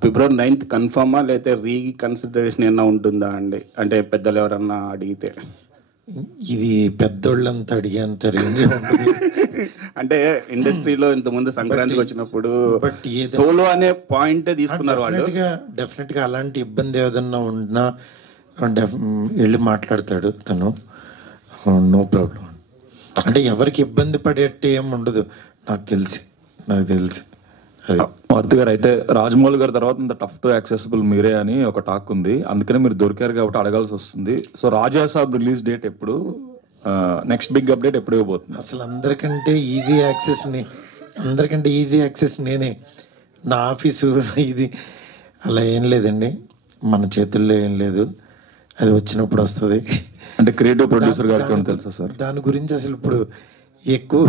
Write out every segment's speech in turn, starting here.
ఫిబ్రవరి 9th కన్ఫర్మా లేకపోతే reconsideration ఏమన్నా ఉంటుందా అండి? అంటే పెద్దలు ఎవరన్నా అడిగితే. ఇది పెద్దోళ్ళంతా అడిగేంత రేంజ్ ఉంటుంది. అంటే ఇండస్ట్రీలో ఇంతకుముందు సంక్రాంతికి వచ్చినప్పుడు బట్ సోలో అనే పాయింట్ తీసుకున్నారు వాళ్ళు. డెఫినెట్గా అలాంటి ఇబ్బంది ఏదన్నా ఉన్నా వెళ్ళి మాట్లాడతాడు తను, నో ప్రాబ్లం. అంటే ఎవరికి ఇబ్బంది పడేట్టు ఏం ఉండదు నాకు తెలిసి. మారుతి గారు, అయితే రాజమౌళి గారి తర్వాత ఇంత టఫ్ టు యాక్సెసిబుల్ మీరే అని ఒక టాక్ ఉంది, అందుకనే మీరు దొరికారు కాబట్టి అడగాల్సి వస్తుంది. సో రాజా సాబ్ రిలీజ్ డేట్ ఎప్పుడు, నెక్స్ట్ బిగ్ అప్డేట్ ఎప్పుడు ఇవ్వబోతుంది? అసలు అందరికంటే ఈజీ యాక్సెస్ నేనే. నా ఆఫీసు ఇది అలా ఏం లేదండి, మన చేతుల్లో ఏం లేదు, అది వచ్చినప్పుడు వస్తుంది. అంటే క్రియేటివ్ ప్రొడ్యూసర్ గారికి తెలుసా సార్ దాని గురించి? అసలు ఇప్పుడు ఎక్కువ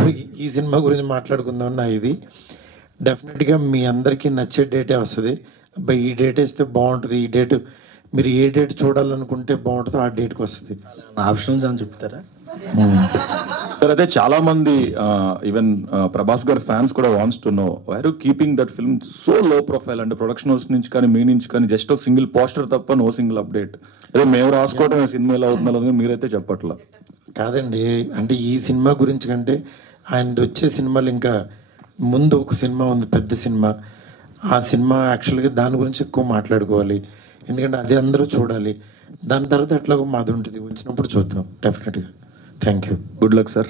ఈ సినిమా గురించి మాట్లాడుకుందాం. నా ఇది డెఫినెట్గా మీ అందరికీ నచ్చే డేటే వస్తుంది. అబ్బాయి ఈ డేట్ వేస్తే బాగుంటుంది, ఈ డేట్ మీరు ఏ డేట్ చూడాలనుకుంటే బాగుంటుందో ఆ డేట్కి వస్తుంది. ఆప్షన్స్ అని చెప్తారా సార్? అయితే చాలా మంది ఈవెన్ ప్రభాస్ గారి ఫ్యాన్స్ కూడా wants to know why are you keeping that film so low profile? అంటే ప్రొడక్షన్ హౌస్ నుంచి కానీ మీ నుంచి కానీ జస్ట్ ఒక సింగిల్ పోస్టర్ తప్ప నో సింగిల్ అప్డేట్. అదే మేము రాసుకోవడం సినిమా ఎలా అవుతుందో మీరైతే చెప్పట్లా. కాదండి, అంటే ఈ సినిమా గురించి కంటే ఆయనది వచ్చే సినిమాలు ఇంకా ముందు ఒక సినిమా ఉంది, పెద్ద సినిమా. ఆ సినిమా యాక్చువల్గా దాని గురించి ఎక్కువ మాట్లాడుకోవాలి, ఎందుకంటే అది అందరూ చూడాలి. దాని తర్వాత ఎట్లాగో మాది ఉంటుంది, వచ్చినప్పుడు చూద్దాం డెఫినెట్గా. Thank you. Good luck sir.